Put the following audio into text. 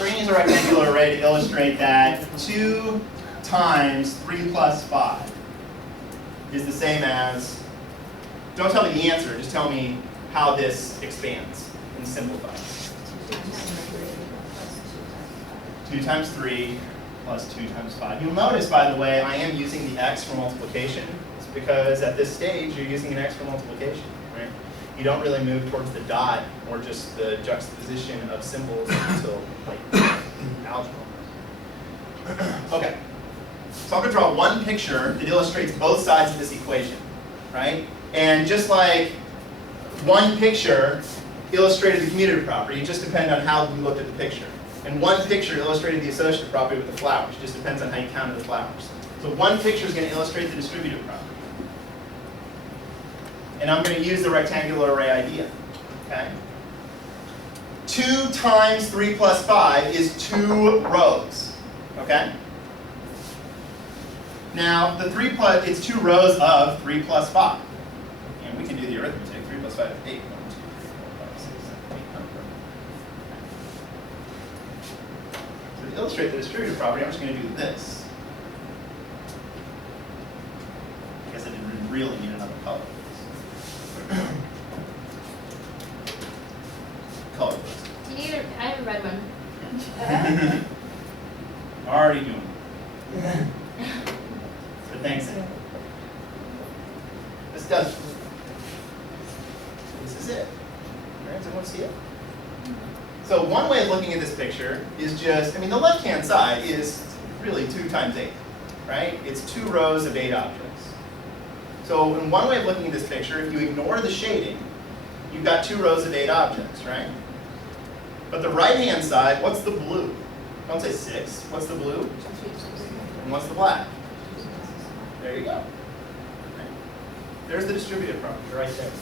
So we're going to use a rectangular array to illustrate that 2 times 3 plus 5 is the same as, don't tell me the answer, just tell me how this expands and simplifies. 2 times 3 plus 2 times 5. You'll notice, by the way, I am using the x for multiplication. It's because at this stage, you're using an x for multiplication, right? You don't really move towards the dot or just the juxtaposition of symbols until like algebra. Okay, so I'm going to draw one picture that illustrates both sides of this equation, right? And just like one picture illustrated the commutative property, it just depends on how you looked at the picture. And one picture illustrated the associative property with the flowers. It just depends on how you counted the flowers. So one picture is going to illustrate the distributive property. And I'm going to use the rectangular array idea. Okay? 2 times 3 plus 5 is 2 rows. Okay? Now, the 3 plus, it's 2 rows of 3 plus 5. And we can do the arithmetic. 3 plus 5 is 8. 1, 2, 3, 4, 5, 6, 7, 8, 9. So to illustrate the distributive property, I'm just going to do this. I guess I didn't really need another color. Color. Do you need a, I have a red one. Already doing it. But thanks. This does. This is it. Right? Does everyone see it? So one way of looking at this picture is just, I mean, the left-hand side is really 2 times 8, right? It's 2 rows of 8 objects. So in one way of looking at this picture, if you ignore the shading, you've got 2 rows of 8 objects, right? But the right-hand side, what's the blue? Don't say 6. What's the blue? And what's the black? There you go. Right. There's the distributive property right there.